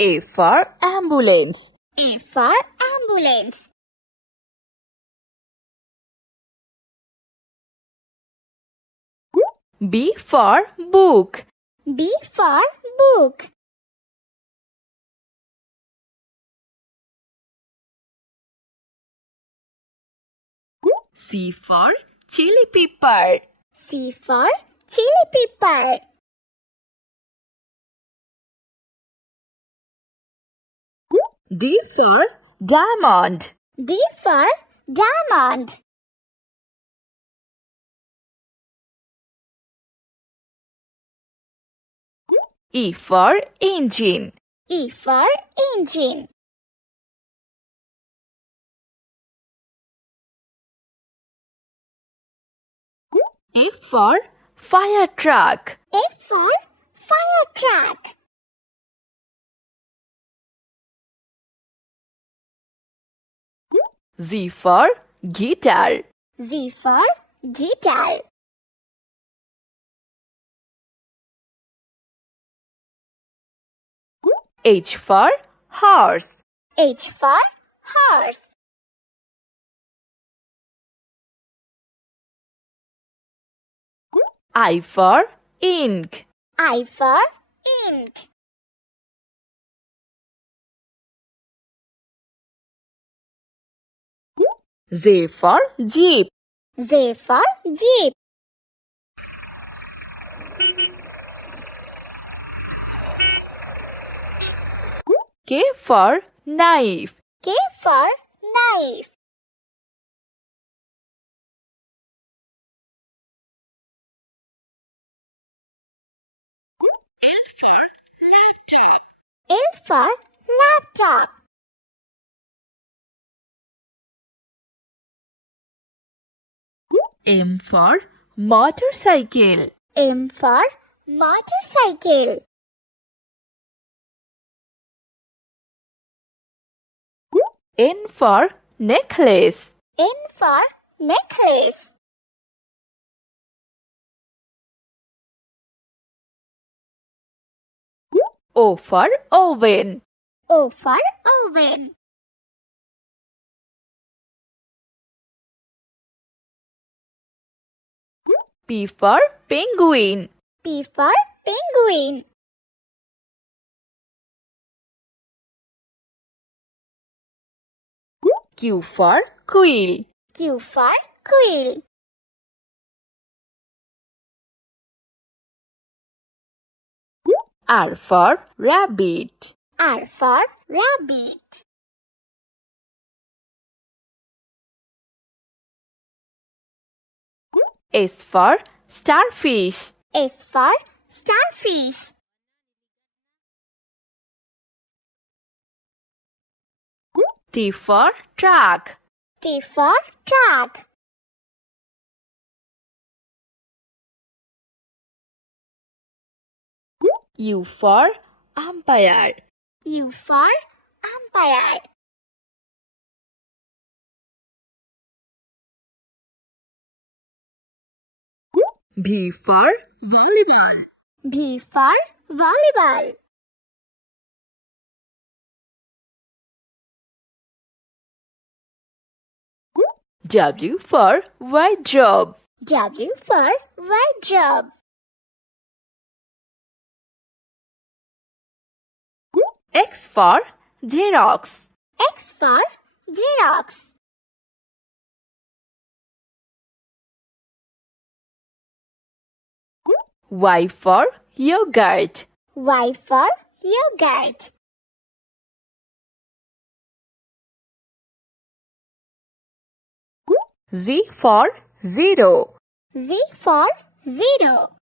A for ambulance. A for ambulance. B for book. B for book. C for chili pepper. C for chili pepper. D for diamond. D for diamond. E for engine. E for engine. F for fire truck. F for fire truck. Z for guitar. Z for guitar. H for horse. H for horse. I for ink. I for ink. Z for jeep. Z for jeep. K for knife. K for knife. L for laptop. M for motorcycle. M for motorcycle. N for necklace. N for necklace. O for oven. O for oven. P for penguin. P for penguin. Q for quill. Q for quill. R for rabbit. R for rabbit. S for starfish. S for starfish. T for truck. T for truck. U for umpire. U for umpire. V for volleyball. V for volleyball. W for wardrobe. W for wardrobe. X for Xerox. X for Xerox. Y for yogurt. Y for yogurt. Z for zero. Z for zero.